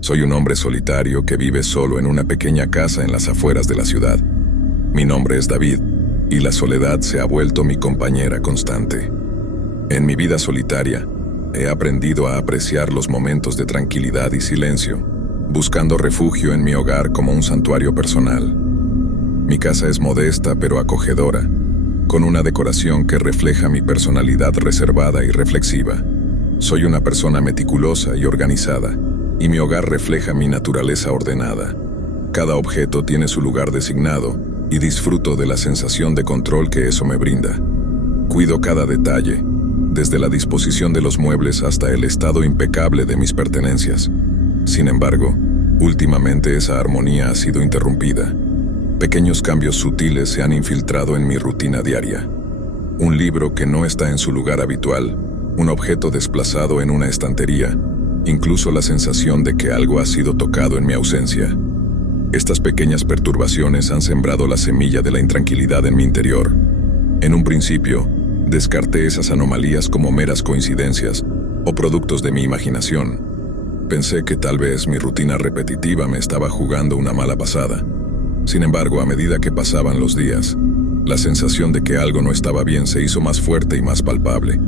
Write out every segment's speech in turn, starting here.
Soy un hombre solitario que vive solo en una pequeña casa en las afueras de la ciudad. Mi nombre es David, y la soledad se ha vuelto mi compañera constante. En mi vida solitaria, he aprendido a apreciar los momentos de tranquilidad y silencio, buscando refugio en mi hogar como un santuario personal. Mi casa es modesta pero acogedora, con una decoración que refleja mi personalidad reservada y reflexiva. Soy una persona meticulosa y organizada, y mi hogar refleja mi naturaleza ordenada. Cada objeto tiene su lugar designado, y disfruto de la sensación de control que eso me brinda. Cuido cada detalle, desde la disposición de los muebles hasta el estado impecable de mis pertenencias. Sin embargo, últimamente esa armonía ha sido interrumpida. Pequeños cambios sutiles se han infiltrado en mi rutina diaria. Un libro que no está en su lugar habitual, un objeto desplazado en una estantería, incluso la sensación de que algo ha sido tocado en mi ausencia. Estas pequeñas perturbaciones han sembrado la semilla de la intranquilidad en mi interior. En un principio, descarté esas anomalías como meras coincidencias o productos de mi imaginación. Pensé que tal vez mi rutina repetitiva me estaba jugando una mala pasada. Sin embargo, a medida que pasaban los días, la sensación de que algo no estaba bien se hizo más fuerte y más palpable.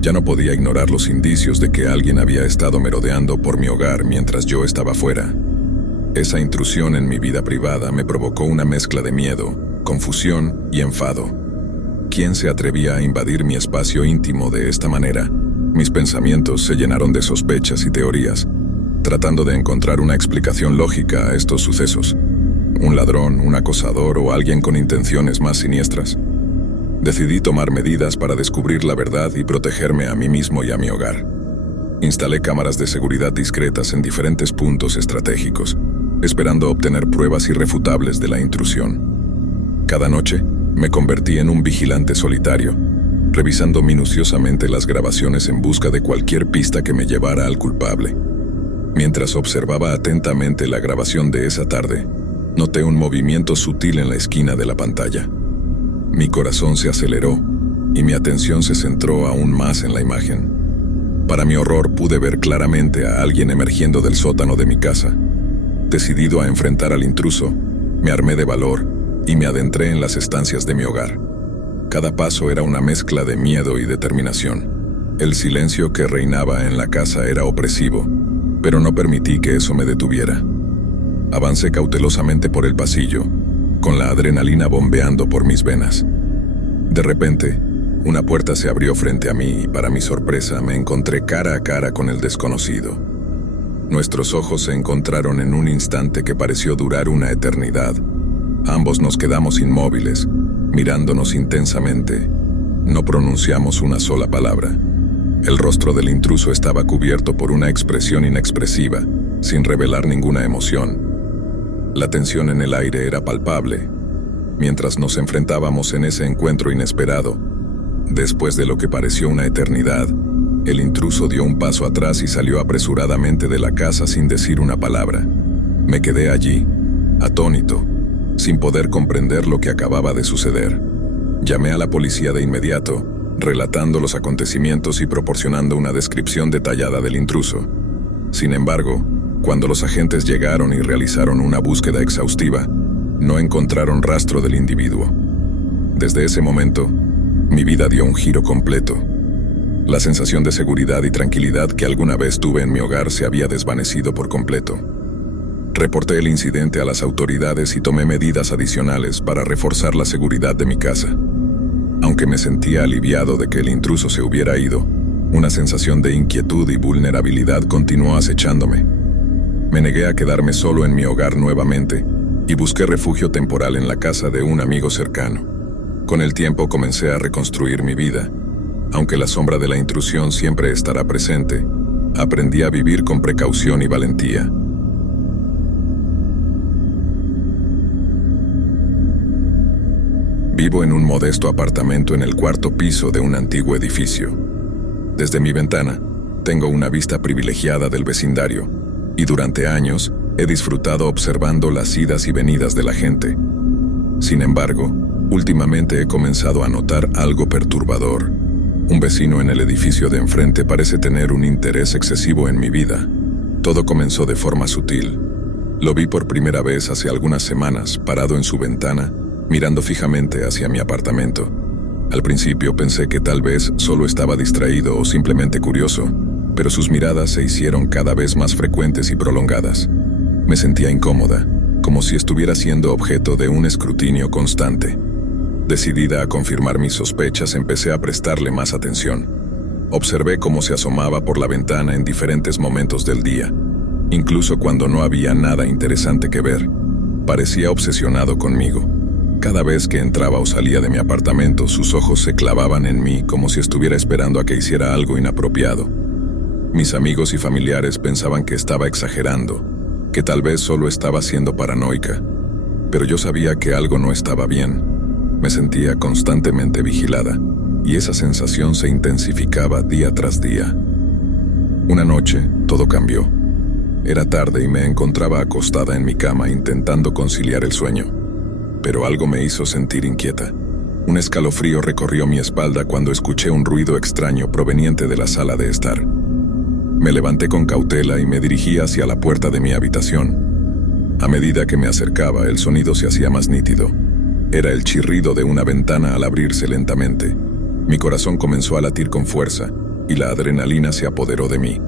Ya no podía ignorar los indicios de que alguien había estado merodeando por mi hogar mientras yo estaba fuera. Esa intrusión en mi vida privada me provocó una mezcla de miedo, confusión y enfado. ¿Quién se atrevía a invadir mi espacio íntimo de esta manera? Mis pensamientos se llenaron de sospechas y teorías, tratando de encontrar una explicación lógica a estos sucesos. ¿Un ladrón, un acosador o alguien con intenciones más siniestras? Decidí tomar medidas para descubrir la verdad y protegerme a mí mismo y a mi hogar. Instalé cámaras de seguridad discretas en diferentes puntos estratégicos, esperando obtener pruebas irrefutables de la intrusión. Cada noche, me convertí en un vigilante solitario, revisando minuciosamente las grabaciones en busca de cualquier pista que me llevara al culpable. Mientras observaba atentamente la grabación de esa tarde, noté un movimiento sutil en la esquina de la pantalla. Mi corazón se aceleró y mi atención se centró aún más en la imagen. Para mi horror, pude ver claramente a alguien emergiendo del sótano de mi casa. Decidido a enfrentar al intruso, me armé de valor y me adentré en las estancias de mi hogar. Cada paso era una mezcla de miedo y determinación. El silencio que reinaba en la casa era opresivo, pero no permití que eso me detuviera. Avancé cautelosamente por el pasillo, con la adrenalina bombeando por mis venas. De repente, una puerta se abrió frente a mí y, para mi sorpresa, me encontré cara a cara con el desconocido. Nuestros ojos se encontraron en un instante que pareció durar una eternidad. Ambos nos quedamos inmóviles, mirándonos intensamente. No pronunciamos una sola palabra. El rostro del intruso estaba cubierto por una expresión inexpresiva, sin revelar ninguna emoción. La tensión en el aire era palpable, mientras nos enfrentábamos en ese encuentro inesperado. Después de lo que pareció una eternidad, el intruso dio un paso atrás y salió apresuradamente de la casa sin decir una palabra. Me quedé allí, atónito, sin poder comprender lo que acababa de suceder. Llamé a la policía de inmediato, relatando los acontecimientos y proporcionando una descripción detallada del intruso. Sin embargo, cuando los agentes llegaron y realizaron una búsqueda exhaustiva, no encontraron rastro del individuo. Desde ese momento, mi vida dio un giro completo. La sensación de seguridad y tranquilidad que alguna vez tuve en mi hogar se había desvanecido por completo. Reporté el incidente a las autoridades y tomé medidas adicionales para reforzar la seguridad de mi casa. Aunque me sentía aliviado de que el intruso se hubiera ido, una sensación de inquietud y vulnerabilidad continuó acechándome. Me negué a quedarme solo en mi hogar nuevamente y busqué refugio temporal en la casa de un amigo cercano. Con el tiempo comencé a reconstruir mi vida. Aunque la sombra de la intrusión siempre estará presente, aprendí a vivir con precaución y valentía. Vivo en un modesto apartamento en el cuarto piso de un antiguo edificio. Desde mi ventana, tengo una vista privilegiada del vecindario, y durante años he disfrutado observando las idas y venidas de la gente. Sin embargo, últimamente he comenzado a notar algo perturbador. Un vecino en el edificio de enfrente parece tener un interés excesivo en mi vida. Todo comenzó de forma sutil. Lo vi por primera vez hace algunas semanas, parado en su ventana, mirando fijamente hacia mi apartamento. Al principio pensé que tal vez solo estaba distraído o simplemente curioso, pero sus miradas se hicieron cada vez más frecuentes y prolongadas. Me sentía incómoda, como si estuviera siendo objeto de un escrutinio constante. Decidida a confirmar mis sospechas, empecé a prestarle más atención. Observé cómo se asomaba por la ventana en diferentes momentos del día, incluso cuando no había nada interesante que ver. Parecía obsesionado conmigo. Cada vez que entraba o salía de mi apartamento, sus ojos se clavaban en mí como si estuviera esperando a que hiciera algo inapropiado. Mis amigos y familiares pensaban que estaba exagerando, que tal vez solo estaba siendo paranoica, pero yo sabía que algo no estaba bien. Me sentía constantemente vigilada, y esa sensación se intensificaba día tras día. Una noche, todo cambió. Era tarde y me encontraba acostada en mi cama intentando conciliar el sueño, pero algo me hizo sentir inquieta. Un escalofrío recorrió mi espalda cuando escuché un ruido extraño proveniente de la sala de estar. Me levanté con cautela y me dirigí hacia la puerta de mi habitación. A medida que me acercaba, el sonido se hacía más nítido. Era el chirrido de una ventana al abrirse lentamente. Mi corazón comenzó a latir con fuerza y la adrenalina se apoderó de mí.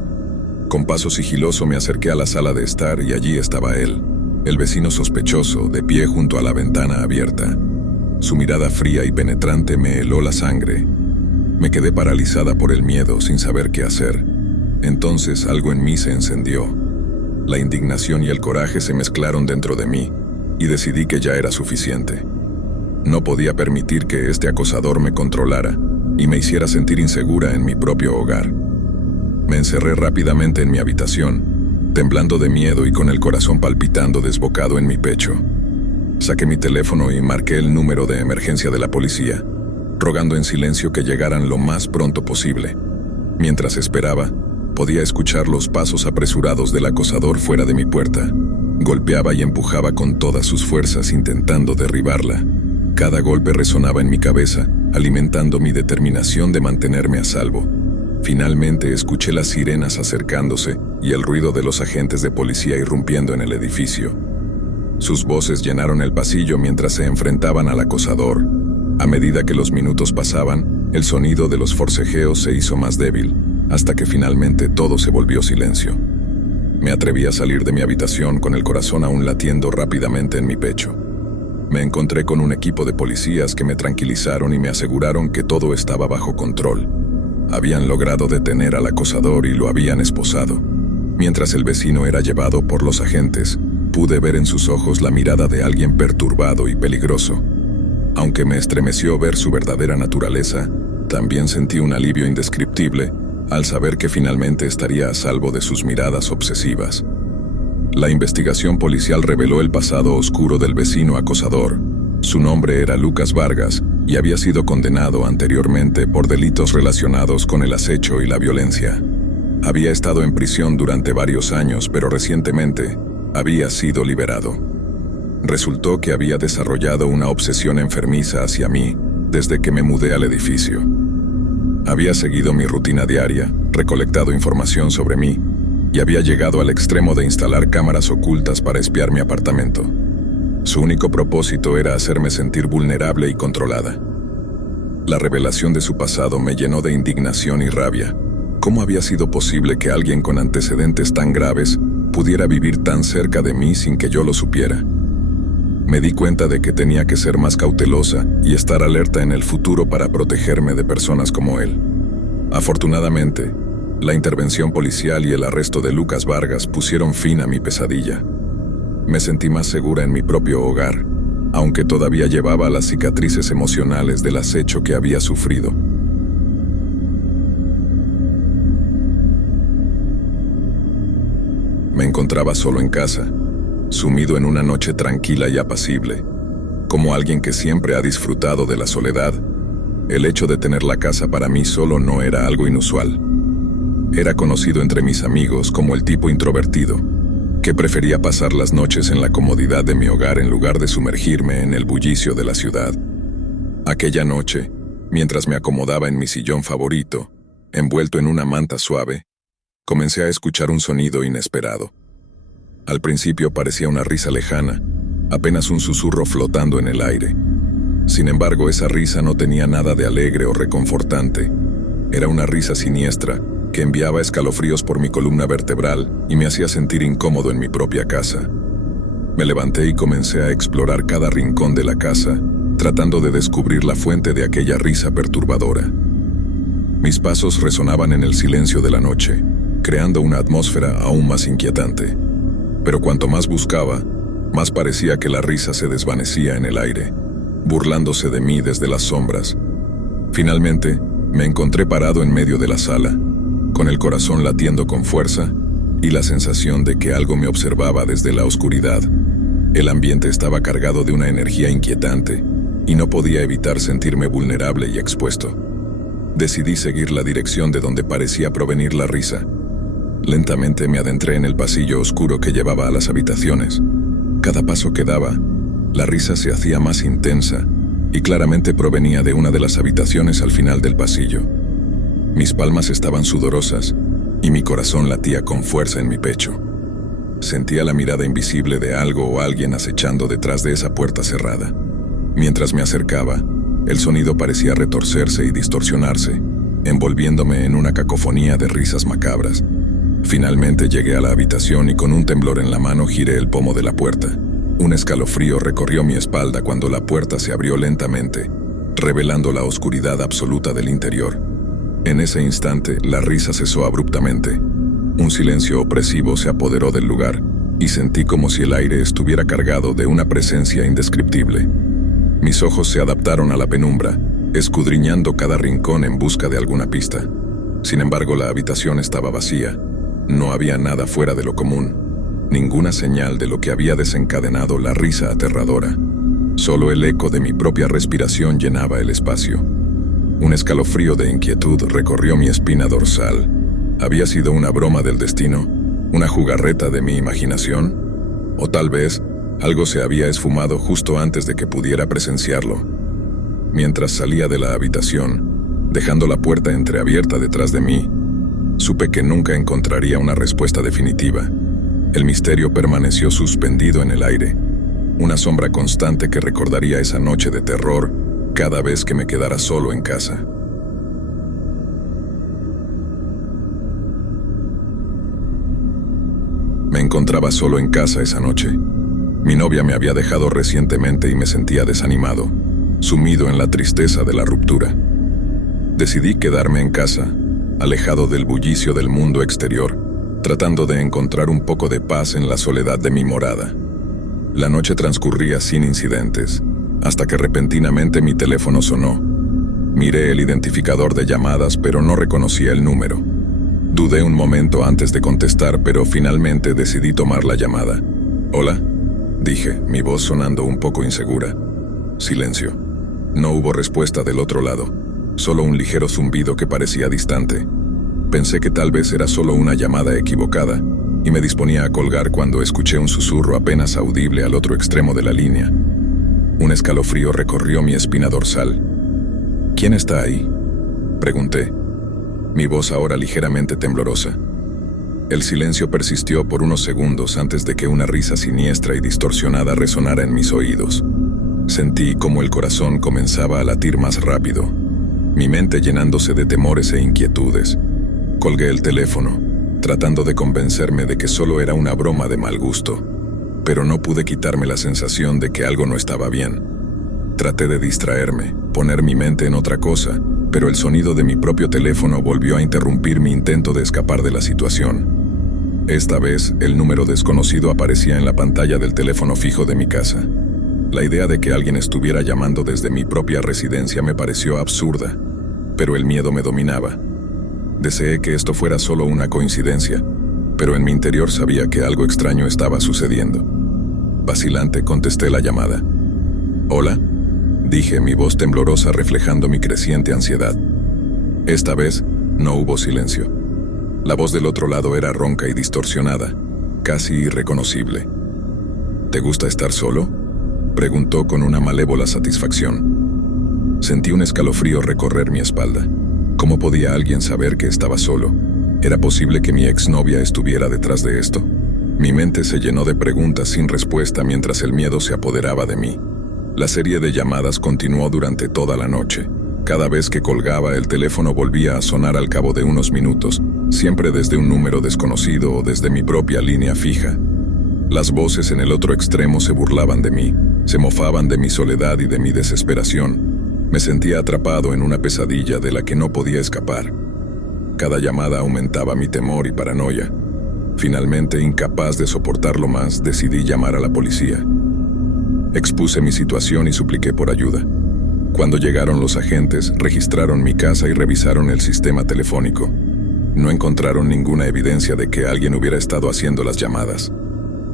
Con paso sigiloso me acerqué a la sala de estar y allí estaba él, el vecino sospechoso, de pie junto a la ventana abierta. Su mirada fría y penetrante me heló la sangre. Me quedé paralizada por el miedo, sin saber qué hacer. Entonces algo en mí se encendió. La indignación y el coraje se mezclaron dentro de mí, y decidí que ya era suficiente. No podía permitir que este acosador me controlara y me hiciera sentir insegura en mi propio hogar. Me encerré rápidamente en mi habitación, temblando de miedo y con el corazón palpitando desbocado en mi pecho. Saqué mi teléfono y marqué el número de emergencia de la policía, rogando en silencio que llegaran lo más pronto posible. Mientras esperaba, podía escuchar los pasos apresurados del acosador fuera de mi puerta. Golpeaba y empujaba con todas sus fuerzas intentando derribarla. Cada golpe resonaba en mi cabeza, alimentando mi determinación de mantenerme a salvo. Finalmente escuché las sirenas acercándose y el ruido de los agentes de policía irrumpiendo en el edificio. Sus voces llenaron el pasillo mientras se enfrentaban al acosador. A medida que los minutos pasaban, el sonido de los forcejeos se hizo más débil, hasta que finalmente todo se volvió silencio. Me atreví a salir de mi habitación con el corazón aún latiendo rápidamente en mi pecho. Me encontré con un equipo de policías que me tranquilizaron y me aseguraron que todo estaba bajo control. Habían logrado detener al acosador y lo habían esposado. Mientras el vecino era llevado por los agentes, pude ver en sus ojos la mirada de alguien perturbado y peligroso. Aunque me estremeció ver su verdadera naturaleza, también sentí un alivio indescriptible al saber que finalmente estaría a salvo de sus miradas obsesivas. La investigación policial reveló el pasado oscuro del vecino acosador. Su nombre era Lucas Vargas y había sido condenado anteriormente por delitos relacionados con el acecho y la violencia. Había estado en prisión durante varios años, pero recientemente había sido liberado. Resultó que había desarrollado una obsesión enfermiza hacia mí desde que me mudé al edificio. Había seguido mi rutina diaria, recolectado información sobre mí, y había llegado al extremo de instalar cámaras ocultas para espiar mi apartamento. Su único propósito era hacerme sentir vulnerable y controlada. La revelación de su pasado me llenó de indignación y rabia. ¿Cómo había sido posible que alguien con antecedentes tan graves pudiera vivir tan cerca de mí sin que yo lo supiera? Me di cuenta de que tenía que ser más cautelosa y estar alerta en el futuro para protegerme de personas como él. Afortunadamente, la intervención policial y el arresto de Lucas Vargas pusieron fin a mi pesadilla. Me sentí más segura en mi propio hogar, aunque todavía llevaba las cicatrices emocionales del acecho que había sufrido. Me encontraba solo en casa, sumido en una noche tranquila y apacible. Como alguien que siempre ha disfrutado de la soledad, el hecho de tener la casa para mí solo no era algo inusual. Era conocido entre mis amigos como el tipo introvertido, que prefería pasar las noches en la comodidad de mi hogar en lugar de sumergirme en el bullicio de la ciudad. Aquella noche, mientras me acomodaba en mi sillón favorito, envuelto en una manta suave, Comencé a escuchar un sonido inesperado. Al principio parecía una risa lejana, apenas un susurro flotando en el aire. Sin embargo, esa risa no tenía nada de alegre o reconfortante. Era una risa siniestra que enviaba escalofríos por mi columna vertebral y me hacía sentir incómodo en mi propia casa. Me levanté y comencé a explorar cada rincón de la casa, tratando de descubrir la fuente de aquella risa perturbadora. Mis pasos resonaban en el silencio de la noche, creando una atmósfera aún más inquietante. Pero cuanto más buscaba, más parecía que la risa se desvanecía en el aire, burlándose de mí desde las sombras. Finalmente, me encontré parado en medio de la sala, con el corazón latiendo con fuerza y la sensación de que algo me observaba desde la oscuridad. El ambiente estaba cargado de una energía inquietante y no podía evitar sentirme vulnerable y expuesto. Decidí seguir la dirección de donde parecía provenir la risa. Lentamente me adentré en el pasillo oscuro que llevaba a las habitaciones. Cada paso que daba, la risa se hacía más intensa y claramente provenía de una de las habitaciones al final del pasillo. Mis palmas estaban sudorosas y mi corazón latía con fuerza en mi pecho. Sentía la mirada invisible de algo o alguien acechando detrás de esa puerta cerrada. Mientras me acercaba, el sonido parecía retorcerse y distorsionarse, envolviéndome en una cacofonía de risas macabras. Finalmente llegué a la habitación y con un temblor en la mano giré el pomo de la puerta. Un escalofrío recorrió mi espalda cuando la puerta se abrió lentamente, revelando la oscuridad absoluta del interior. En ese instante, la risa cesó abruptamente. Un silencio opresivo se apoderó del lugar y sentí como si el aire estuviera cargado de una presencia indescriptible. Mis ojos se adaptaron a la penumbra, escudriñando cada rincón en busca de alguna pista. Sin embargo, la habitación estaba vacía. No había nada fuera de lo común, ninguna señal de lo que había desencadenado la risa aterradora. Solo el eco de mi propia respiración llenaba el espacio. Un escalofrío de inquietud recorrió mi espina dorsal. ¿Había sido una broma del destino? ¿Una jugarreta de mi imaginación? ¿O tal vez algo se había esfumado justo antes de que pudiera presenciarlo? Mientras salía de la habitación, dejando la puerta entreabierta detrás de mí, supe que nunca encontraría una respuesta definitiva. El misterio permaneció suspendido en el aire, una sombra constante que recordaría esa noche de terror cada vez que me quedara solo en casa. Me encontraba solo en casa esa noche. Mi novia me había dejado recientemente y me sentía desanimado, sumido en la tristeza de la ruptura. Decidí quedarme en casa, alejado del bullicio del mundo exterior, tratando de encontrar un poco de paz en la soledad de mi morada. La noche transcurría sin incidentes, hasta que repentinamente mi teléfono sonó. Miré el identificador de llamadas, pero no reconocía el número. Dudé un momento antes de contestar, pero finalmente decidí tomar la llamada. «Hola», dije, mi voz sonando un poco insegura. Silencio. No hubo respuesta del otro lado, solo un ligero zumbido que parecía distante. Pensé que tal vez era solo una llamada equivocada, y me disponía a colgar cuando escuché un susurro apenas audible al otro extremo de la línea. Un escalofrío recorrió mi espina dorsal. «¿Quién está ahí?», pregunté, mi voz ahora ligeramente temblorosa. El silencio persistió por unos segundos antes de que una risa siniestra y distorsionada resonara en mis oídos. Sentí como el corazón comenzaba a latir más rápido, mi mente llenándose de temores e inquietudes. Colgué el teléfono, tratando de convencerme de que solo era una broma de mal gusto, pero no pude quitarme la sensación de que algo no estaba bien. Traté de distraerme, poner mi mente en otra cosa, pero el sonido de mi propio teléfono volvió a interrumpir mi intento de escapar de la situación. Esta vez, el número desconocido aparecía en la pantalla del teléfono fijo de mi casa. La idea de que alguien estuviera llamando desde mi propia residencia me pareció absurda, pero el miedo me dominaba. Deseé que esto fuera solo una coincidencia, pero en mi interior sabía que algo extraño estaba sucediendo. Vacilante, contesté la llamada. «¿Hola?», dije, mi voz temblorosa reflejando mi creciente ansiedad. Esta vez, no hubo silencio. La voz del otro lado era ronca y distorsionada, casi irreconocible. «¿Te gusta estar solo?», preguntó con una malévola satisfacción. Sentí un escalofrío recorrer mi espalda. ¿Cómo podía alguien saber que estaba solo? ¿Era posible que mi exnovia estuviera detrás de esto? Mi mente se llenó de preguntas sin respuesta mientras el miedo se apoderaba de mí. La serie de llamadas continuó durante toda la noche. Cada vez que colgaba, el teléfono volvía a sonar al cabo de unos minutos, siempre desde un número desconocido o desde mi propia línea fija. Las voces en el otro extremo se burlaban de mí, se mofaban de mi soledad y de mi desesperación. Me sentía atrapado en una pesadilla de la que no podía escapar. Cada llamada aumentaba mi temor y paranoia. Finalmente, incapaz de soportarlo más, decidí llamar a la policía. Expuse mi situación y supliqué por ayuda. Cuando llegaron los agentes, registraron mi casa y revisaron el sistema telefónico. No encontraron ninguna evidencia de que alguien hubiera estado haciendo las llamadas.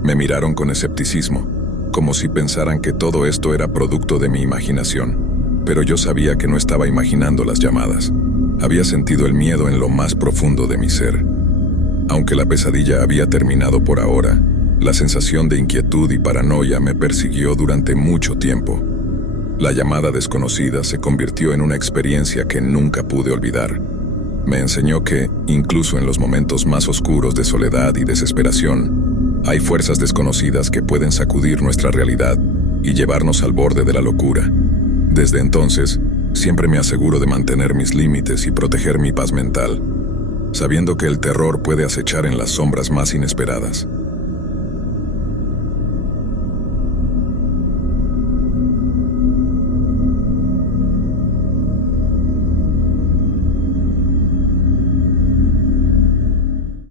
Me miraron con escepticismo, como si pensaran que todo esto era producto de mi imaginación. Pero yo sabía que no estaba imaginando las llamadas. Había sentido el miedo en lo más profundo de mi ser. Aunque la pesadilla había terminado por ahora, la sensación de inquietud y paranoia me persiguió durante mucho tiempo. La llamada desconocida se convirtió en una experiencia que nunca pude olvidar. Me enseñó que, incluso en los momentos más oscuros de soledad y desesperación, hay fuerzas desconocidas que pueden sacudir nuestra realidad y llevarnos al borde de la locura. Desde entonces, siempre me aseguro de mantener mis límites y proteger mi paz mental, sabiendo que el terror puede acechar en las sombras más inesperadas.